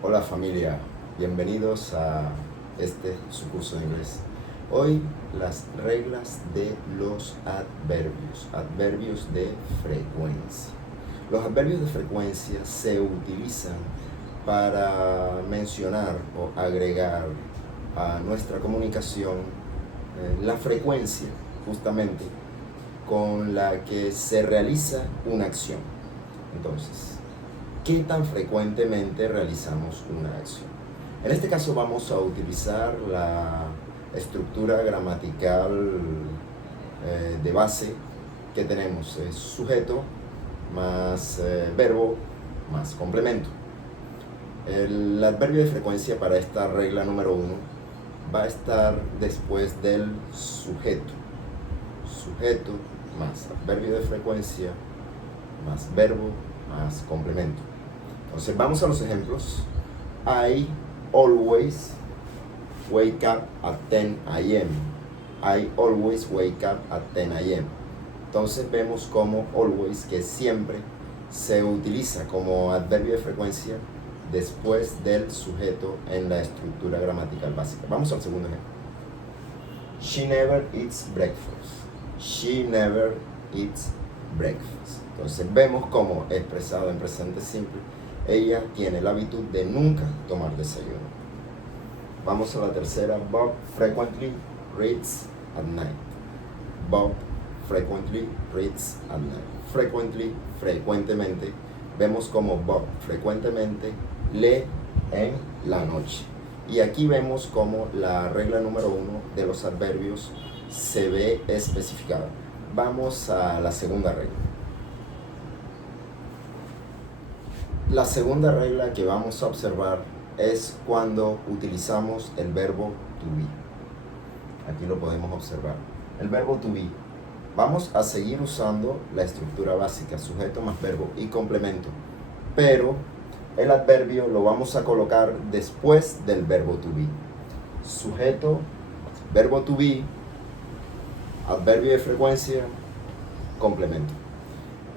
Hola familia, bienvenidos a su curso de inglés. Hoy las reglas de los adverbios de frecuencia. Los adverbios de frecuencia se utilizan para mencionar o agregar a nuestra comunicación la frecuencia justamente con la que se realiza una acción. Entonces, ¿qué tan frecuentemente realizamos una acción? En este caso vamos a utilizar la estructura gramatical de base que tenemos. Es sujeto más verbo más complemento. El adverbio de frecuencia para esta regla número 1 va a estar después del sujeto. Sujeto más adverbio de frecuencia más verbo más complemento. Entonces vamos a los ejemplos. I always wake up at 10 a.m. I always wake up at 10 a.m. Entonces vemos como always, que siempre, se utiliza como adverbio de frecuencia después del sujeto en la estructura gramatical básica. Vamos al segundo ejemplo. She never eats breakfast. She never eats breakfast. Entonces vemos como expresado en presente simple, ella tiene el hábito de nunca tomar desayuno. Vamos a la tercera. Bob frequently reads at night. Bob frequently reads at night. Frequently, frecuentemente. Vemos como Bob frecuentemente lee en la noche. Y aquí vemos como la regla número 1 de los adverbios se ve especificada. Vamos a la segunda regla. La segunda regla que vamos a observar es cuando utilizamos el verbo to be. Aquí lo podemos observar. El verbo to be. Vamos a seguir usando la estructura básica, sujeto más verbo y complemento. Pero el adverbio lo vamos a colocar después del verbo to be. Sujeto, verbo to be, adverbio de frecuencia, complemento.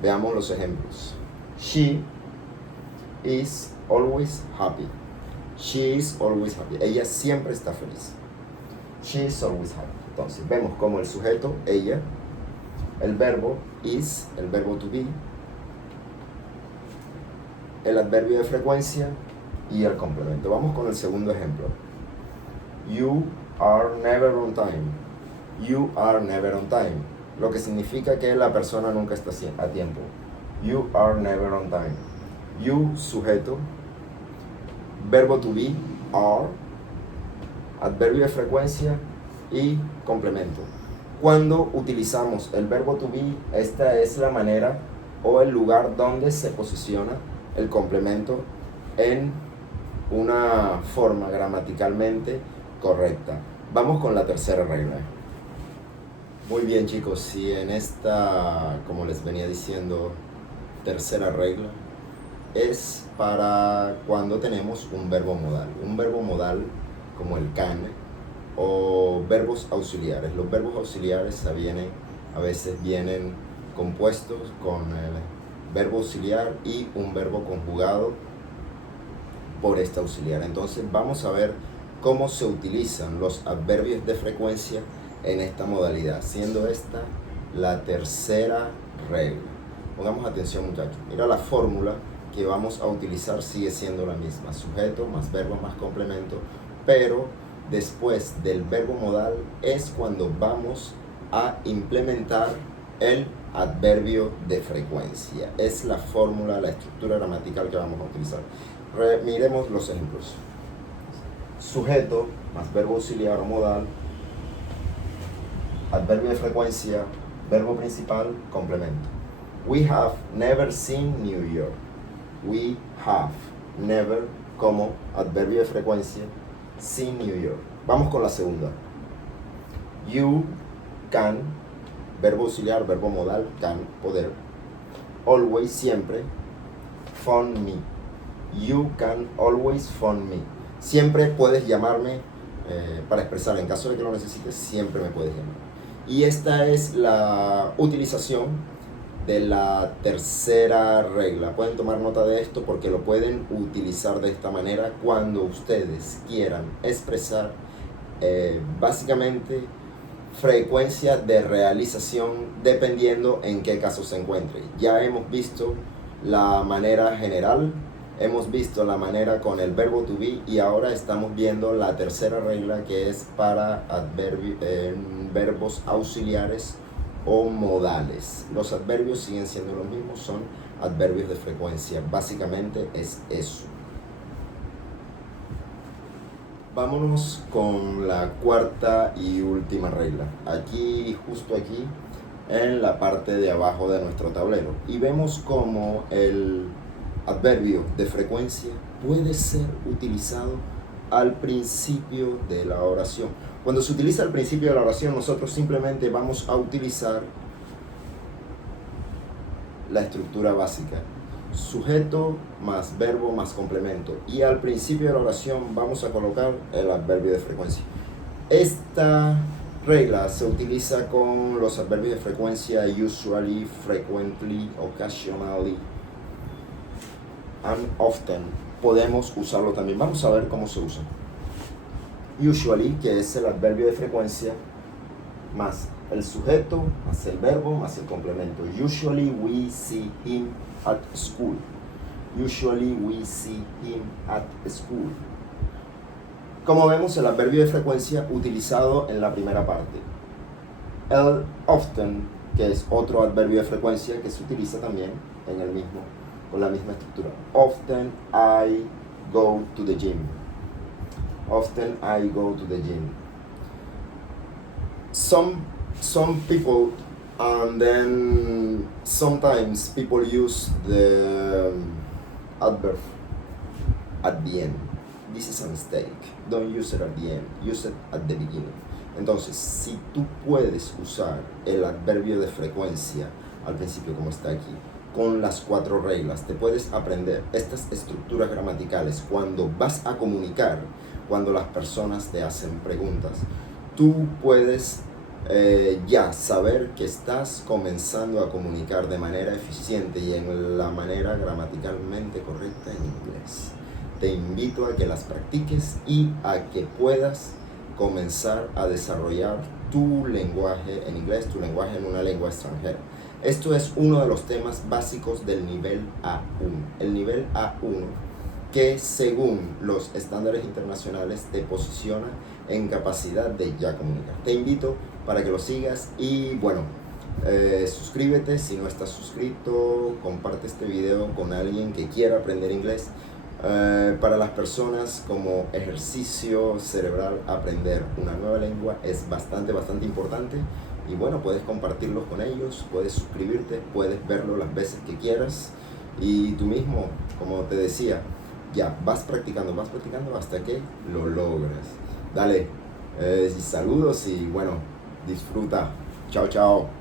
Veamos los ejemplos. She is always happy. She is always happy. Ella siempre está feliz. She is always happy. Entonces vemos como el sujeto, ella, el verbo is, el verbo to be, el adverbio de frecuencia y el complemento. Vamos con el segundo ejemplo. You are never on time. You are never on time. Lo que significa que la persona nunca está a tiempo. You are never on time. You, sujeto, verbo to be, are, adverbio de frecuencia y complemento. Cuando utilizamos el verbo to be, esta es la manera o el lugar donde se posiciona el complemento en una forma gramaticalmente correcta. Vamos con la tercera regla. Muy bien, chicos, si en esta, como les venía diciendo, tercera regla es para cuando tenemos un verbo modal. Un verbo modal como el can o verbos auxiliares. Los verbos auxiliares a veces vienen compuestos con el verbo auxiliar y un verbo conjugado por este auxiliar. Entonces vamos a ver cómo se utilizan los adverbios de frecuencia en esta modalidad, siendo esta la tercera regla. Pongamos atención, muchachos. Mira, la fórmula que vamos a utilizar sigue siendo la misma, sujeto más verbo más complemento, pero después del verbo modal es cuando vamos a implementar el adverbio de frecuencia. Es la fórmula, la estructura gramatical que vamos a utilizar. Miremos los ejemplos. Sujeto más verbo auxiliar o modal, adverbio de frecuencia, verbo principal, complemento. We have never seen New York. We have never como adverbio de frecuencia, seen New York. Vamos con la segunda. You can, verbo auxiliar, verbo modal, can, poder. Always, siempre. Phone me. You can always phone me. Siempre puedes llamarme para expresar, en caso de que lo necesites, siempre me puedes llamar. Y esta es la utilización de la tercera regla. Pueden tomar nota de esto porque lo pueden utilizar de esta manera cuando ustedes quieran expresar básicamente frecuencia de realización dependiendo en qué caso se encuentre. Ya hemos visto la manera general, hemos visto la manera con el verbo to be y ahora estamos viendo la tercera regla, que es para verbos auxiliares o modales. Los adverbios siguen siendo los mismos, son adverbios de frecuencia. Básicamente es eso. Vámonos con la cuarta y última regla. Aquí, justo aquí, en la parte de abajo de nuestro tablero. Y vemos como el adverbio de frecuencia puede ser utilizado al principio de la oración. Cuando se utiliza al principio de la oración, nosotros simplemente vamos a utilizar la estructura básica: sujeto más verbo más complemento, y al principio de la oración vamos a colocar el adverbio de frecuencia. Esta regla se utiliza con los adverbios de frecuencia usually, frequently, occasionally and often. Podemos usarlo también. Vamos a ver cómo se usa. Usually, que es el adverbio de frecuencia, más el sujeto, más el verbo, más el complemento. Usually we see him at school. Usually we see him at school. Como vemos, el adverbio de frecuencia utilizado en la primera parte. El often, que es otro adverbio de frecuencia que se utiliza también en el mismo, con la misma estructura. Often I go to the gym. Often I go to the gym. Some people, and then sometimes people use the adverb at the end. This is a mistake. Don't use it at the end. Use it at the beginning. Entonces, si tú puedes usar el adverbio de frecuencia al principio, como está aquí, con las 4 reglas, te puedes aprender estas estructuras gramaticales cuando vas a comunicar, cuando las personas te hacen preguntas. Tú puedes ya saber que estás comenzando a comunicar de manera eficiente y en la manera gramaticalmente correcta en inglés. Te invito a que las practiques y a que puedas comenzar a desarrollar tu lenguaje en inglés, tu lenguaje en una lengua extranjera. Esto es uno de los temas básicos del nivel A1. El nivel A1, que según los estándares internacionales te posiciona en capacidad de ya comunicar. Te invito para que lo sigas y bueno, suscríbete si no estás suscrito, comparte este video con alguien que quiera aprender inglés. Para las personas, como ejercicio cerebral, aprender una nueva lengua es bastante importante. Y bueno, puedes compartirlos con ellos, puedes suscribirte, puedes verlo las veces que quieras. Y tú mismo, como te decía, ya vas practicando hasta que lo logres. Dale, saludos y bueno, disfruta. Chao, chao.